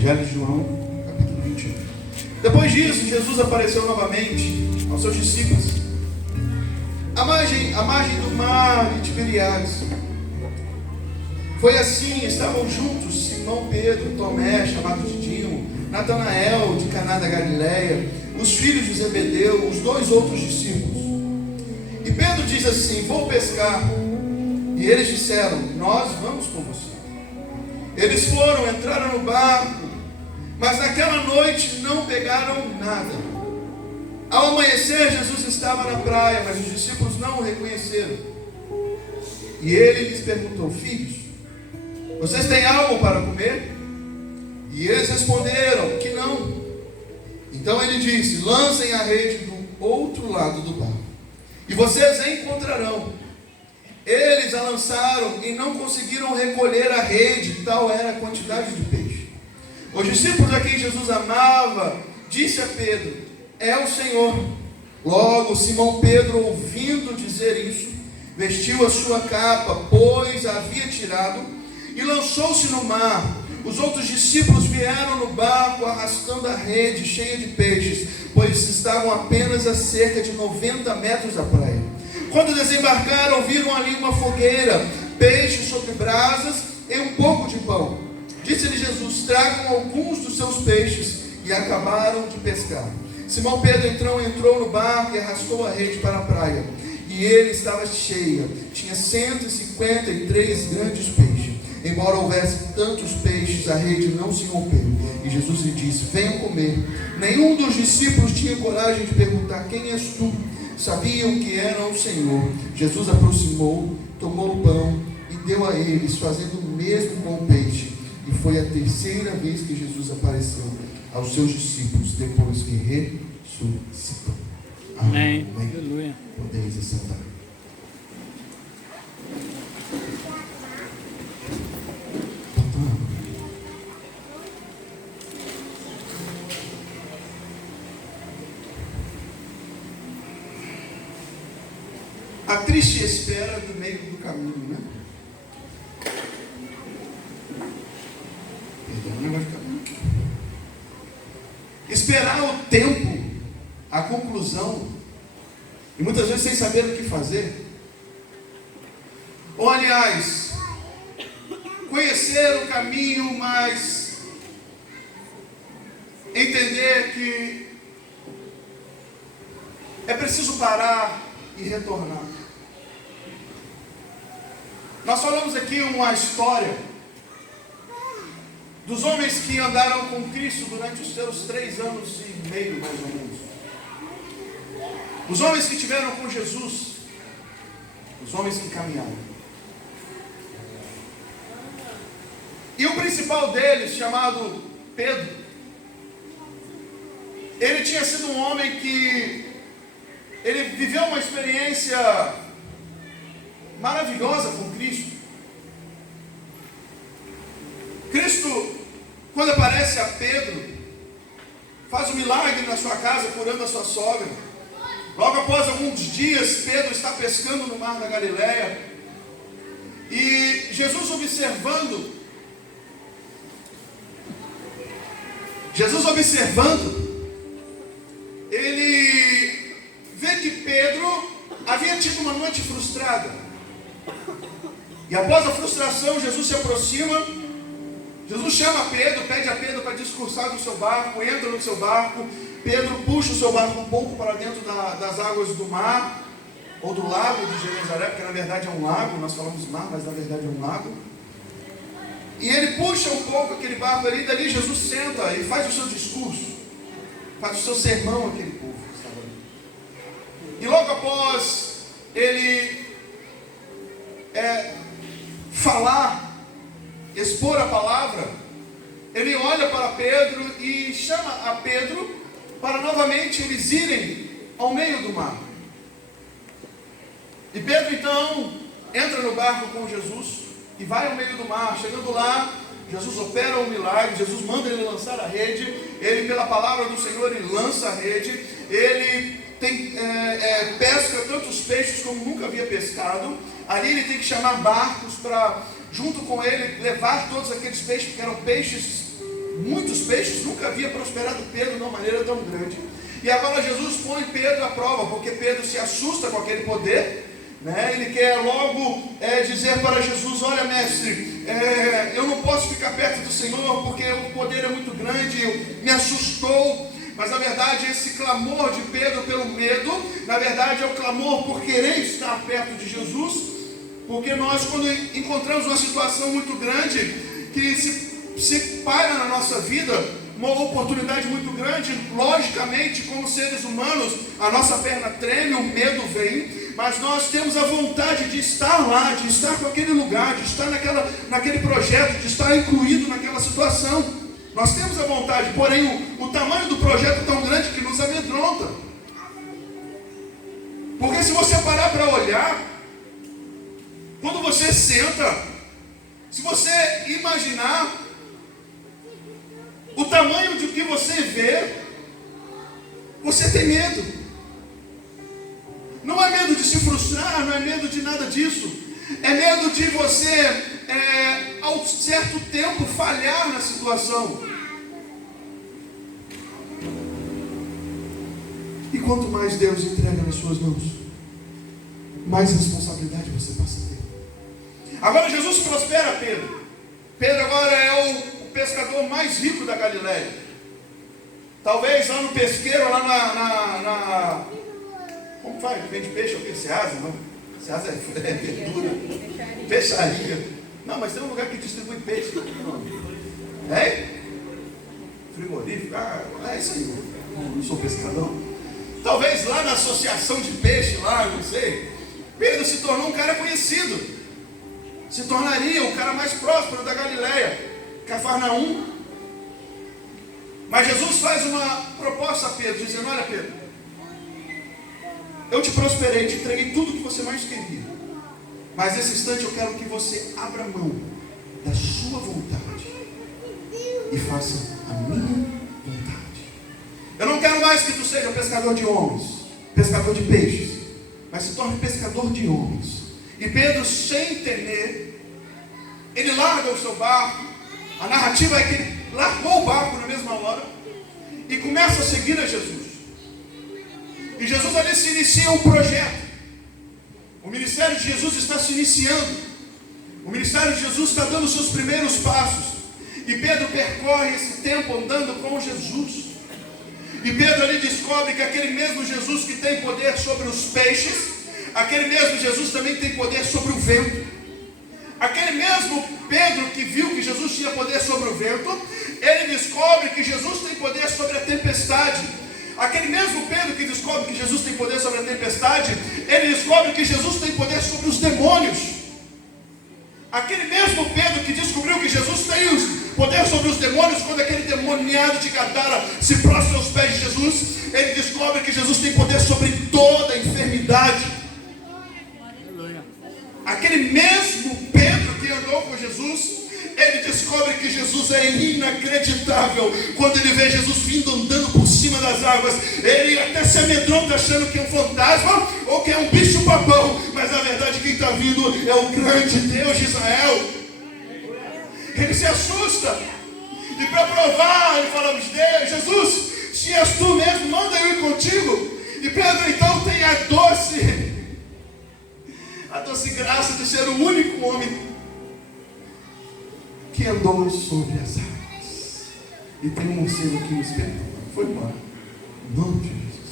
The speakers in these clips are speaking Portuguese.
Evangelho de João, capítulo 21. Depois disso, Jesus apareceu novamente aos seus discípulos à margem do mar de Tiberíades. Foi assim, estavam juntos Simão Pedro, Tomé, chamado Didimo, Natanael, de Caná da Galileia, os filhos de Zebedeu, os 2 outros discípulos. E Pedro diz assim: vou pescar. E eles disseram: nós vamos com você. Eles foram, entraram no barco, mas naquela noite não pegaram nada. Ao amanhecer, Jesus estava na praia, mas os discípulos não o reconheceram. E ele lhes perguntou: filhos, vocês têm algo para comer? E eles responderam que não. Então ele disse: lancem a rede do outro lado do barco, e vocês a encontrarão. Eles a lançaram e não conseguiram recolher a rede, tal era a quantidade de peixe. Os discípulos a quem Jesus amava disse a Pedro: é o Senhor. Logo Simão Pedro, ouvindo dizer isso, vestiu a sua capa, pois a havia tirado, e lançou-se no mar. Os outros discípulos vieram no barco arrastando a rede cheia de peixes, pois estavam apenas a cerca de 90 metros da praia. Quando desembarcaram, viram ali uma fogueira, peixes sobre brasas e um pouco de pão. Disse-lhe Jesus: tragam alguns dos seus peixes, e acabaram de pescar. Simão Pedro então entrou no barco e arrastou a rede para a praia, e ele estava cheia, tinha 153 grandes peixes. Embora houvesse tantos peixes, a rede não se rompeu. E Jesus lhe disse: venham comer. Nenhum dos discípulos tinha coragem de perguntar: quem és tu? Sabiam que era o Senhor. Jesus aproximou, tomou o pão e deu a eles, fazendo o mesmo com o peixe. E foi a terceira vez que Jesus apareceu aos seus discípulos, depois que ressuscitou. Amém. Aleluia. Podeis assentar. A triste espera do meio do caminho, né? Esperar o tempo, a conclusão, e muitas vezes sem saber o que fazer. Ou aliás, conhecer o caminho, mas entender que é preciso parar e retornar. Nós falamos aqui uma história dos homens que andaram com Cristo durante os seus 3 anos e meio, mais ou menos. Os homens que estiveram com Jesus, os homens que caminharam. E o principal deles, chamado Pedro, ele tinha sido um homem que ele viveu uma experiência maravilhosa com Cristo. Cristo, quando aparece a Pedro, faz um milagre na sua casa, curando a sua sogra. Logo após alguns dias, Pedro está pescando no mar da Galileia, e Jesus observando, ele vê que Pedro havia tido uma noite frustrada. E após a frustração, Jesus se aproxima, Jesus chama Pedro, pede a Pedro para discursar do seu barco, entra no seu barco. Pedro puxa o seu barco um pouco para dentro das águas do mar, ou do lago de Genezaré, porque na verdade é um lago, nós falamos mar, mas na verdade é um lago. E ele puxa um pouco aquele barco ali, dali Jesus senta e faz o seu discurso, faz o seu sermão àquele povo que estava ali. E logo após ele falar, expor a palavra, ele olha para Pedro e chama a Pedro para novamente eles irem ao meio do mar. E Pedro então entra no barco com Jesus e vai ao meio do mar. Chegando lá, Jesus opera um milagre, Jesus manda ele lançar a rede. Ele, pela palavra do Senhor, ele lança a rede. Ele pesca tantos peixes como nunca havia pescado. Ali ele tem que chamar barcos para, junto com ele, levar todos aqueles peixes, que eram peixes muitos peixes, nunca havia prosperado Pedro de uma maneira tão grande. E agora Jesus põe Pedro à prova, porque Pedro se assusta com aquele poder, né? Ele quer logo dizer para Jesus: olha, mestre, eu não posso ficar perto do Senhor, porque o poder é muito grande, me assustou. Mas na verdade esse clamor de Pedro pelo medo, na verdade é o clamor por querer estar perto de Jesus. Porque nós, quando encontramos uma situação muito grande, que se paira na nossa vida, uma oportunidade muito grande, logicamente, como seres humanos, a nossa perna treme, o medo vem, mas nós temos a vontade de estar lá, de estar com aquele lugar, de estar naquele projeto, de estar incluído naquela situação. Nós temos a vontade, porém o tamanho do projeto é tão grande que nos amedronta. Porque se você parar para olhar, quando você senta, se você imaginar o tamanho de que você vê, você tem medo. Não é medo de se frustrar, não é medo de nada disso. É medo de você, ao certo tempo, falhar na situação. E quanto mais Deus entrega nas suas mãos, mais responsabilidade você passa a ter. Agora Jesus prospera Pedro. Pedro agora é o pescador mais rico da Galileia. Talvez lá no pesqueiro, lá na como faz? Vende peixe ou peixe? Seasa, não? Seasa é verdura. Peixaria. Não, mas tem um lugar que distribui peixe. É? Frigorífico. É isso aí. Não sou pescador. Talvez lá na associação de peixe, lá, não sei. Pedro se tornou um cara conhecido. Se tornaria o cara mais próspero da Galileia, Cafarnaum. Mas Jesus faz uma proposta a Pedro, dizendo: olha, Pedro, eu te prosperei, te entreguei tudo que você mais queria, mas nesse instante eu quero que você abra mão da sua vontade e faça a minha vontade. Eu não quero mais que tu seja pescador de homens, pescador de peixes, mas se torne pescador de homens. E Pedro, sem temer, ele larga o seu barco. A narrativa é que ele largou o barco na mesma hora e começa a seguir a Jesus. E Jesus ali se inicia um projeto. O ministério de Jesus está se iniciando. O ministério de Jesus está dando os seus primeiros passos. E Pedro percorre esse tempo andando com Jesus. E Pedro ali descobre que aquele mesmo Jesus que tem poder sobre os peixes, aquele mesmo Jesus também tem poder sobre o vento. Aquele mesmo Pedro que viu que Jesus tinha poder sobre o vento, ele descobre que Jesus tem poder sobre a tempestade. Aquele mesmo Pedro que descobre que Jesus tem poder sobre a tempestade, ele descobre que Jesus tem poder sobre os demônios. Aquele mesmo Pedro que descobriu que Jesus tem poder sobre os demônios, quando aquele demoniado de Gadara se prostra aos pés de Jesus, ele descobre que Jesus tem poder sobre toda a enfermidade. Aquele mesmo Pedro que andou com Jesus, ele descobre que Jesus é inacreditável. Quando ele vê Jesus vindo andando por cima das águas, ele até se amedronta achando que é um fantasma ou que é um bicho papão, mas na verdade quem está vindo é o grande Deus de Israel. Ele se assusta, e para provar, ele fala: Deus, Jesus, se és tu mesmo, manda eu ir contigo. E Pedro então tem a doce graça de ser o único homem que andou sobre as águas. E tem um morcego aqui no espelho. Foi embora. Em nome de Jesus.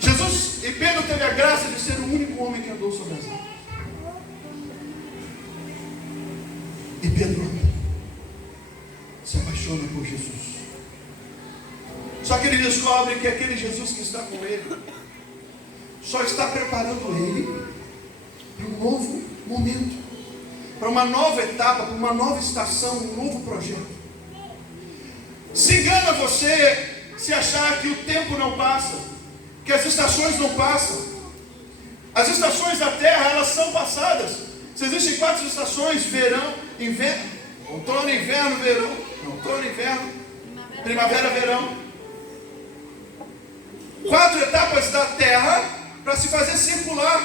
Jesus e Pedro teve a graça de ser o único homem que andou sobre as águas. E Pedro se apaixona por Jesus. Só que ele descobre que aquele Jesus que está com ele só está preparando ele para um novo momento, para uma nova etapa, para uma nova estação, um novo projeto. Se engana você se achar que o tempo não passa, que as estações não passam. As estações da terra, elas são passadas. Se existem 4 estações: verão, inverno, outono, inverno, verão, outono, inverno, primavera, verão. 4 etapas da terra para se fazer circular.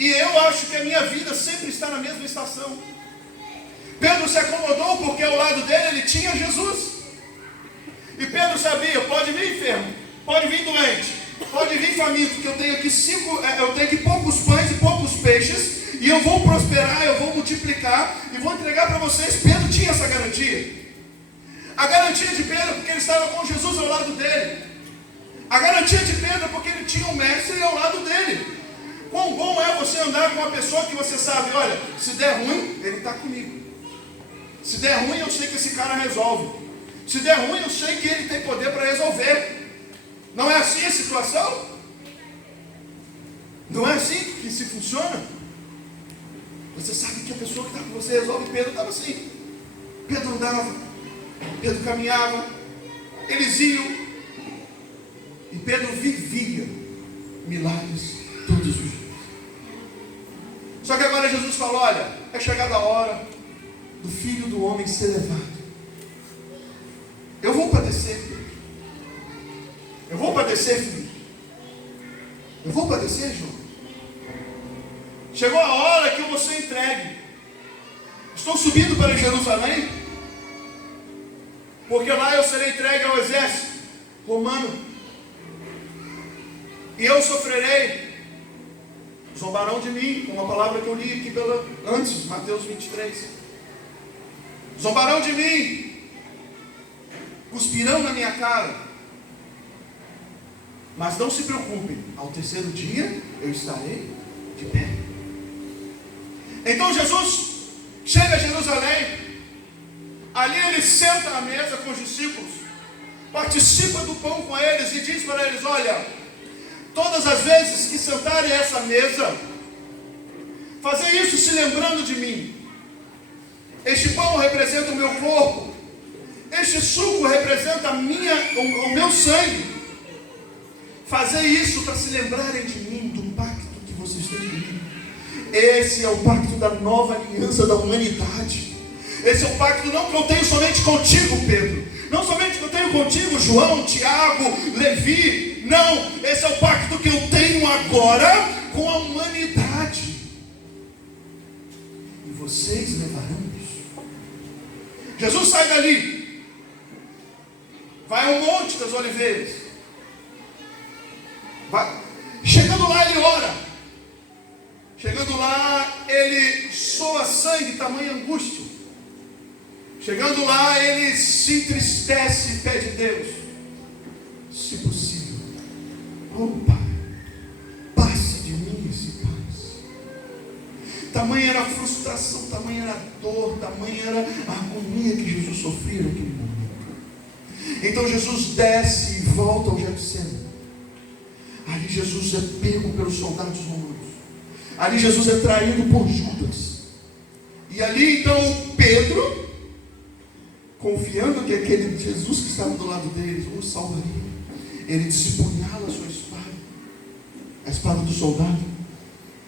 E eu acho que a minha vida sempre está na mesma estação. Pedro se acomodou porque ao lado dele ele tinha Jesus. E Pedro sabia, pode vir enfermo, pode vir doente, pode vir faminto, que eu tenho aqui poucos pães e poucos peixes, e eu vou prosperar, eu vou multiplicar, e vou entregar para vocês. Pedro tinha essa garantia. A garantia de Pedro porque ele estava com Jesus ao lado dele. A garantia de Pedro porque ele tinha um mestre ao lado dele. Quão bom é você andar com uma pessoa que você sabe, olha, se der ruim, ele está comigo. Se der ruim, eu sei que esse cara resolve. Se der ruim, eu sei que ele tem poder para resolver. Não é assim a situação? Não é assim que se funciona? Você sabe que a pessoa que está com você resolve. Pedro estava assim. Pedro andava, Pedro caminhava, eles iam, e Pedro vivia milagres todos os dias. Só que agora Jesus falou, olha, é chegada a hora do Filho do Homem ser levado. Eu vou padecer, Pedro. Eu vou padecer, filho. Eu vou padecer, João. Chegou a hora que eu vou ser entregue. Estou subindo para Jerusalém, porque lá eu serei entregue ao exército romano. E eu sofrerei. Zombarão de mim, com uma palavra que eu li aqui antes, Mateus 23. Zombarão de mim. Cuspirão na minha cara. Mas não se preocupem, ao terceiro dia eu estarei de pé. Então Jesus chega a Jerusalém. Ali ele senta à mesa com os discípulos, participa do pão com eles e diz para eles, olha, todas as vezes que sentarem a essa mesa, fazer isso se lembrando de mim. Este pão representa o meu corpo. Este suco representa o meu sangue. Fazer isso para se lembrarem de mim, do pacto que vocês têm comigo. Esse é o pacto da nova aliança da humanidade. Esse é o pacto não que eu tenho somente contigo, Pedro. Não somente que eu tenho contigo, João, Tiago, Levi. Não, esse é o pacto que eu tenho agora com a humanidade. E vocês levarão isso. Jesus sai dali. Vai ao Monte das Oliveiras. Chegando lá, ele ora. Chegando lá, ele soa sangue, tamanha angústia. Chegando lá, ele se entristece e pede a Deus, se possível, oh Pai, passe de mim esse cálice. Tamanha era a frustração, tamanha era a dor, tamanha era a agonia que Jesus sofria naquele momento. Então Jesus desce e volta ao Getsemane. Ali Jesus é pego pelos soldados romanos. Ali Jesus é traído por Judas. E ali então Pedro, confiando que aquele Jesus que estava do lado deles o salvaria, ele desempunhala a sua espada, a espada do soldado,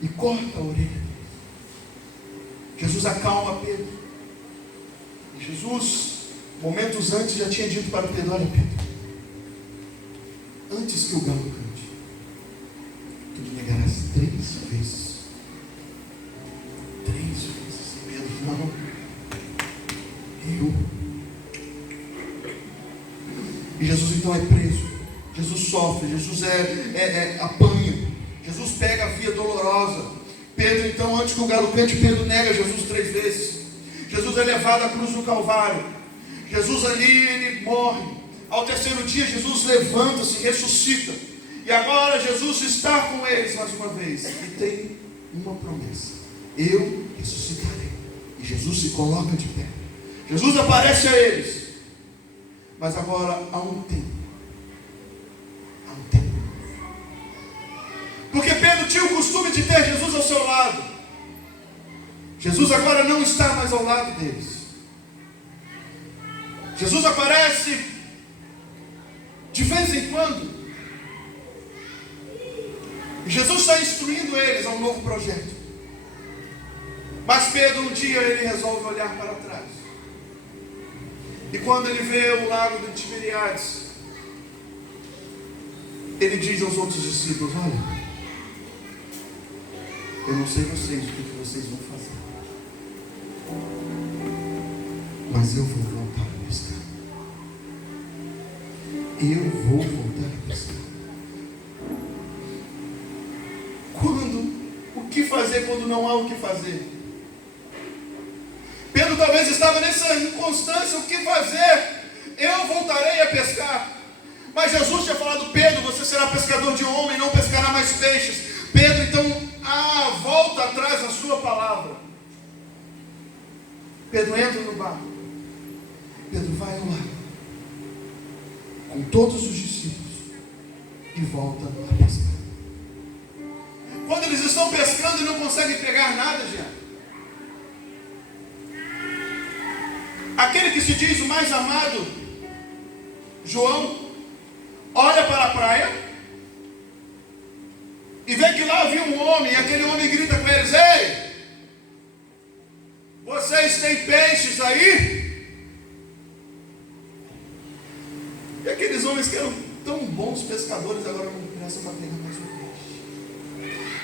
e corta a orelha. Jesus acalma Pedro. E Jesus, momentos antes, já tinha dito para Pedro, olha Pedro, antes que o galo cante, tu me negarás 3 vezes. 3 vezes. Pedro, não. Eu. E Jesus então é preso. Jesus sofre. Jesus apanha. Jesus pega a via dolorosa. Pedro então, antes que o galo cante, Pedro nega Jesus 3 vezes. Jesus é levado à cruz do Calvário. Jesus ali, ele morre. Ao terceiro dia, Jesus levanta-se, ressuscita. E agora Jesus está com eles mais uma vez. E tem uma promessa: eu ressuscitarei. E Jesus se coloca de pé. Jesus aparece a eles. Mas agora há um tempo. Há um tempo. Porque Pedro tinha o costume de ter Jesus ao seu lado. Jesus agora não está mais ao lado deles. Jesus aparece de vez em quando. E Jesus está instruindo eles a um novo projeto. Mas Pedro, um dia, ele resolve olhar para trás. E quando ele vê o lago de Tiberíades, ele diz aos outros discípulos: olha, Eu não sei vocês, o que vocês vão fazer. Mas eu vou voltar a pescar. Eu vou voltar a pescar. O que fazer quando não há o que fazer? Pedro talvez estava nessa inconstância, o que fazer? Eu voltarei a pescar. Mas Jesus tinha falado: Pedro, você será pescador de homem, não pescará mais peixes. Pedro então, volta atrás da sua palavra. Pedro entra no barco. Pedro vai ao lado com todos os discípulos e volta a pescar. Quando eles estão pescando e não conseguem pegar nada, gente, aquele que se diz o mais amado, João, olha para a praia e vê que lá havia um homem, e aquele homem grita com eles: ei, vocês têm peixes aí? E aqueles homens que eram tão bons pescadores agora não prestam para pegar mais um peixe.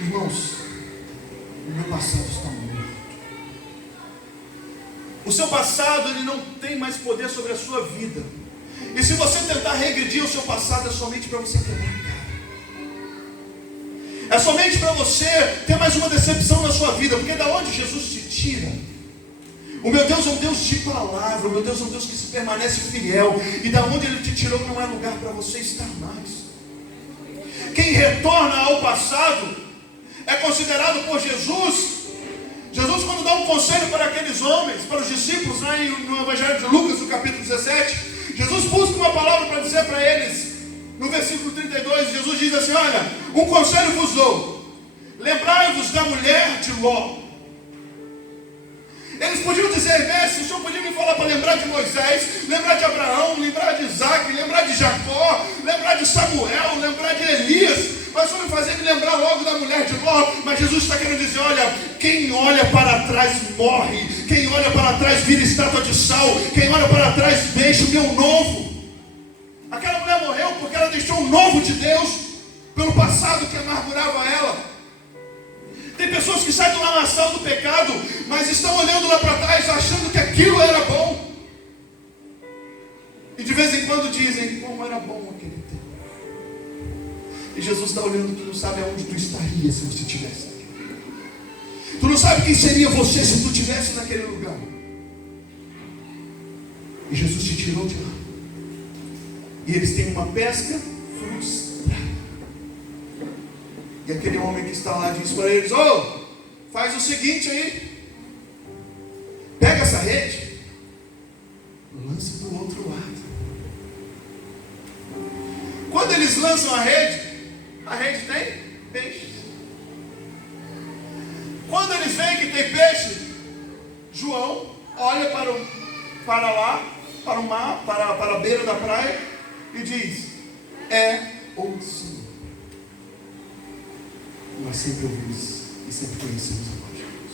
Irmãos, o meu passado está morto. O seu passado, ele não tem mais poder sobre a sua vida. E se você tentar regredir o seu passado, é somente para você quebrar a cara. É somente para você ter mais uma decepção na sua vida. Porque da onde Jesus te tira? O meu Deus é um Deus de palavra. O meu Deus é um Deus que se permanece fiel. E da onde Ele te tirou não é lugar para você estar mais. Quem retorna ao passado é considerado por Jesus. Jesus, quando dá um conselho para aqueles homens, para os discípulos, lá no Evangelho de Lucas, no capítulo 17, Jesus busca uma palavra para dizer para eles. No versículo 32, Jesus diz assim: olha, um conselho vos dou, lembrai-vos da mulher de Ló. Eles podiam dizer: mestre, o senhor podia me falar para lembrar de Moisés, lembrar de Abraão, lembrar de Isaac, lembrar de Jacó, lembrar de Samuel, lembrar de Elias, mas o senhor me fazer me lembrar logo da mulher de Ló. Mas Jesus está querendo dizer: olha, quem olha para trás morre, quem olha para trás vira estátua de sal, quem olha para trás deixa o meu novo. Aquela mulher morreu porque ela deixou o novo de Deus pelo passado que amargurava ela. Tem pessoas que saem do lamaçal do pecado, mas estão olhando lá para trás achando que aquilo era bom. E de vez em quando dizem: como era bom aquele tempo. E Jesus está olhando, tu não sabe aonde tu estaria se você estivesse naquele lugar. Tu não sabe quem seria você se tu estivesse naquele lugar. E Jesus te tirou de lá. E eles têm uma pesca frustrada. E aquele homem que está lá diz para eles: faz o seguinte aí, pega essa rede, lance do outro lado. Quando eles lançam a rede tem peixe. Quando eles veem que tem peixe, João olha para lá, para o mar, para a beira da praia e diz: é ou sim. Nós sempre ouvimos e sempre conhecemos a voz de Deus.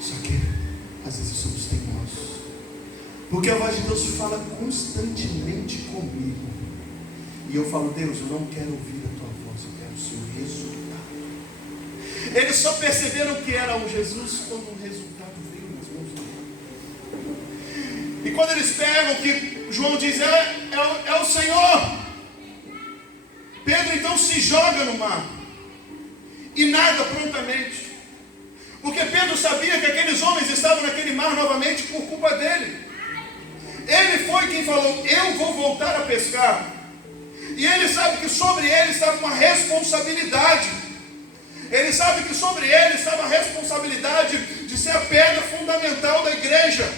Só que às vezes somos teimosos, porque a voz de Deus fala constantemente comigo, e eu falo: Deus, eu não quero ouvir a tua voz, eu quero o seu resultado. Eles só perceberam que era o Jesus quando o resultado veio nas mãos dele. E quando eles pegam, que João diz: é o Senhor. Pedro então se joga no mar e nada prontamente, porque Pedro sabia que aqueles homens estavam naquele mar novamente por culpa dele. Ele foi quem falou: eu vou voltar a pescar. E ele sabe que sobre ele estava uma responsabilidade. Ele sabe que sobre ele estava a responsabilidade de ser a pedra fundamental da igreja.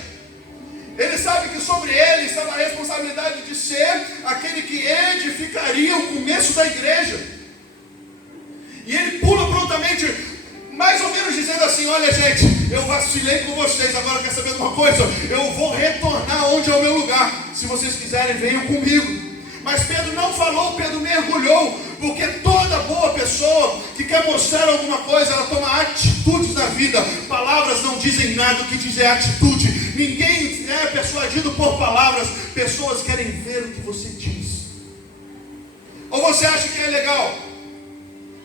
Ele sabe que sobre ele estava a responsabilidade de ser aquele que edificaria o começo da igreja. E ele pula prontamente, mais ou menos dizendo assim: olha gente, eu vacilei com vocês, agora quer saber de uma coisa? Eu vou retornar onde é o meu lugar. Se vocês quiserem, venham comigo. Mas Pedro não falou, Pedro mergulhou, porque toda boa pessoa que quer mostrar alguma coisa, ela toma atitudes na vida. Palavras não dizem nada, o que diz é atitude. Ninguém é persuadido por palavras, pessoas querem ver o que você diz. Ou você acha que é legal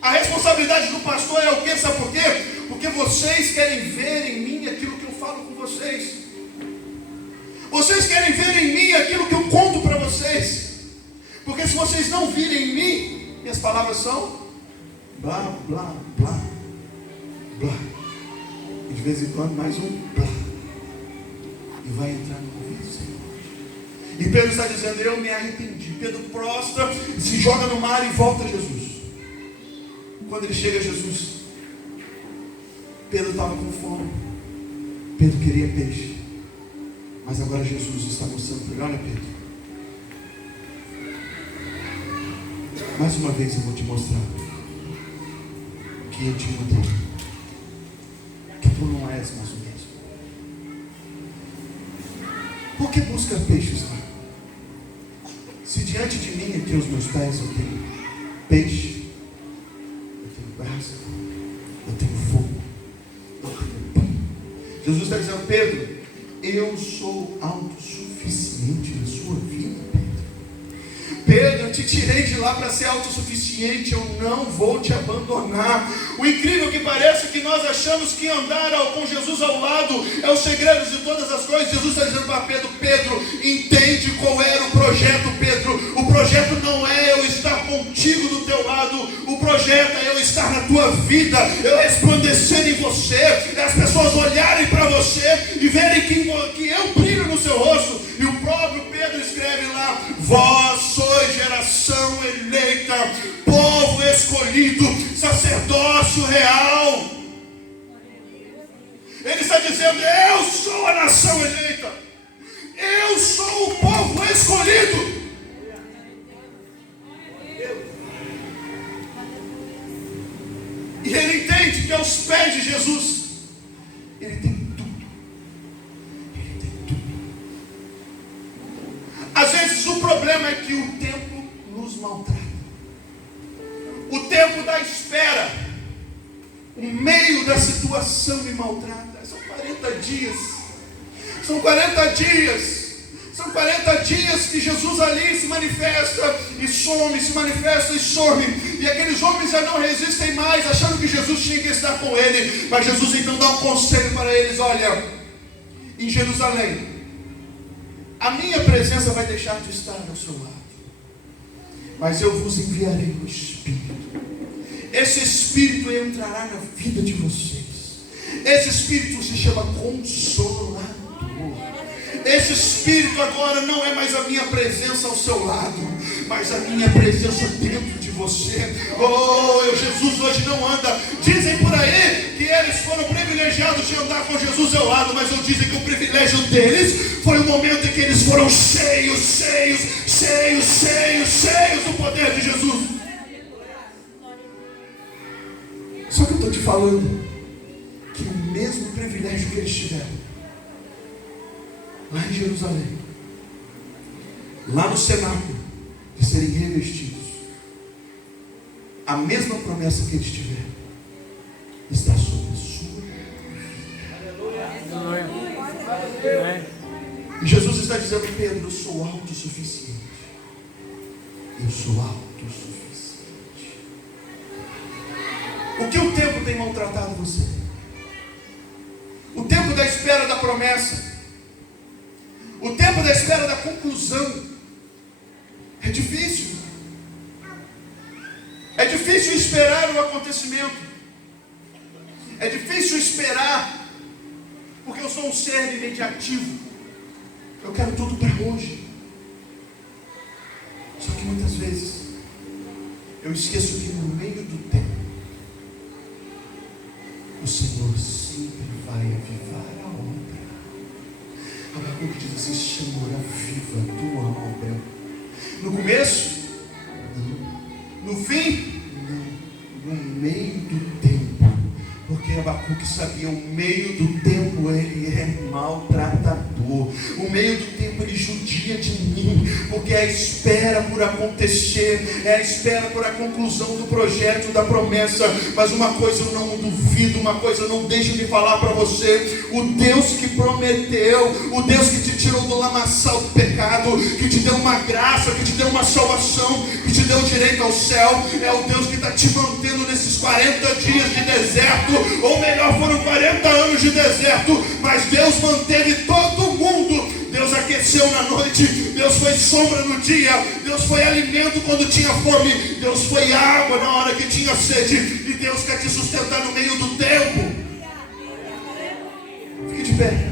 A responsabilidade do pastor é o quê? Sabe por quê? Porque vocês querem ver em mim aquilo que eu falo com vocês. Vocês querem ver em mim aquilo que eu conto para vocês. Porque se vocês não virem em mim, minhas palavras são blá, blá, blá, blá. E de vez em quando mais um blá. E vai entrar no ouvido, Senhor. E Pedro está dizendo, eu me arrependi. Pedro prostra, se joga no mar e volta a Jesus. Quando ele chega a Jesus, Pedro estava com fome. Pedro queria peixe. Mas agora Jesus está mostrando para ele, olha Pedro, mais uma vez eu vou te mostrar que eu te mudei, que tu não és mais o mesmo. Por que busca peixes lá? Se diante de mim, entre os meus pés, eu tenho peixe, eu tenho brasa, eu tenho fogo, eu tenho pão. Jesus está dizendo, Pedro, eu sou autossuficiente na sua vida, Pedro. Pedro, eu te tirei de lá para ser autossuficiente, eu não vou te abandonar. O incrível que parece que nós achamos que andar com Jesus ao lado é o segredo de todas as coisas. Jesus está dizendo para Pedro, Pedro, entende qual era o projeto, Pedro. O projeto não é eu estar contigo do teu lado, o projeto é eu estar na tua vida, eu resplandecer em você, é as pessoas olharem para você e verem que eu brilho no seu rosto. E o próprio Pedro escreve lá, vós sois geração eleita, povo escolhido, sacerdócio real. Ele está dizendo, eu sou a nação eleita, eu sou o povo escolhido. E ele entende que aos pés de Jesus, ele tem tudo. Ele tem tudo. Às vezes o problema é que o tempo nos maltrata. O tempo da espera, o meio da situação me maltrata. São 40 dias. São 40 dias. São 40 dias que Jesus ali se manifesta e some, se manifesta e some. E aqueles homens já não resistem mais, achando que Jesus tinha que estar com ele. Mas Jesus então dá um conselho para eles, olha, em Jerusalém, a minha presença vai deixar de estar ao seu lado. Mas eu vos enviarei o Espírito. Esse Espírito entrará na vida de vocês. Esse Espírito se chama Consolador. Esse Espírito agora não é mais a minha presença ao seu lado, mas a minha presença dentro de você. Jesus hoje não anda. Dizem por aí que eles foram privilegiados de andar com Jesus ao lado, mas eu dizem que o privilégio deles foi o momento em que eles foram cheios do poder de Jesus. Só que eu estou te falando que o mesmo privilégio que eles tiveram lá em Jerusalém, lá no cenáculo, de serem revestidos, a mesma promessa que eles tiveram está sobre a sua vida. E Jesus está dizendo, Pedro, eu sou autossuficiente. Eu sou autossuficiente. O que o tempo tem maltratado você? O tempo da espera da promessa, o tempo da espera da conclusão é difícil. É difícil esperar o acontecimento. É difícil esperar, porque eu sou um ser imediativo. Eu quero tudo para hoje. Só que muitas vezes eu esqueço que no meio do tempo o Senhor sempre vai avivar a obra. Abacuque diz assim, Senhor, aviva a tua obra. No começo? Não. No fim? Não. No meio do tempo. Porque a Abacuque sabia, o meio do tempo ele é maltratador, o meio do tempo ele judia de mim, porque é a espera por acontecer, é a espera por a conclusão do projeto, da promessa. Mas uma coisa eu não duvido, uma coisa eu não deixo de falar para você: o Deus que prometeu, o Deus que te tirou do lamaçal do pecado, que te deu uma graça, que te deu uma salvação, que te deu direito ao céu, é o Deus que está te mantendo nesses 40 dias de deserto, ou melhor, foram 40 anos de deserto, mas Deus manteve todo mundo. Deus aqueceu na noite, Deus foi sombra no dia, Deus foi alimento quando tinha fome, Deus foi água na hora que tinha sede, e Deus quer te sustentar no meio do tempo. Fique de pé.